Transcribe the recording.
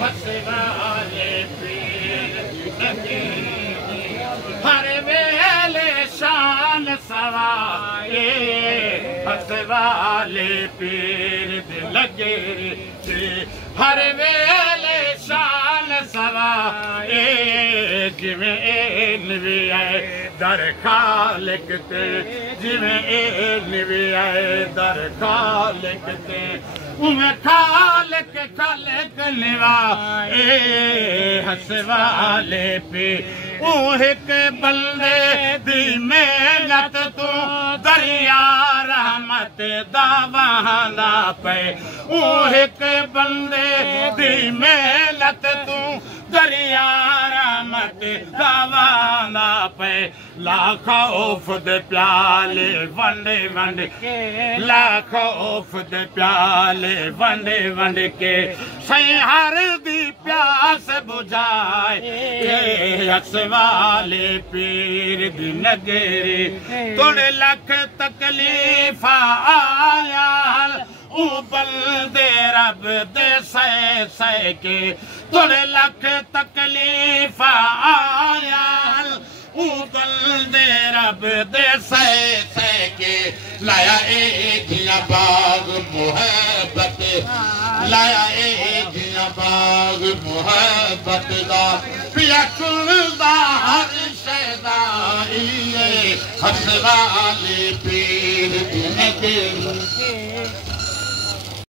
हसवाले पीर लगे हर वेले शान सवाए हसवाले पीर लगे हर वेले शान सवाए जिवें नवी आए दर खालिक ते जिवें नवी आए दर खालिक ते उमें खालिक खालिक निवाए हसवाले पे एक बंदे दी मेहनत तू दरिया रहमत दावाना पे एक बंदे दी मेहनत तू दरिया रहमत दावाना पे लाखों उफद प्याले वंडे वंड के लाखों उफद प्याले वंडे वंड के हर दी प्यास बुझाए हसवाले पीर दी नगरी तोड़े लख तकलीफ आया ऊ बंदे रब दे सह के तोड़े लख तकलीफ आया ऊ बंदे रब दे सह के लाया एक बाग मुहब्बत लाया एक बाग मुहब्बत दा पिया चुनदा हर शहदाई हसवाले पीर दी नगरी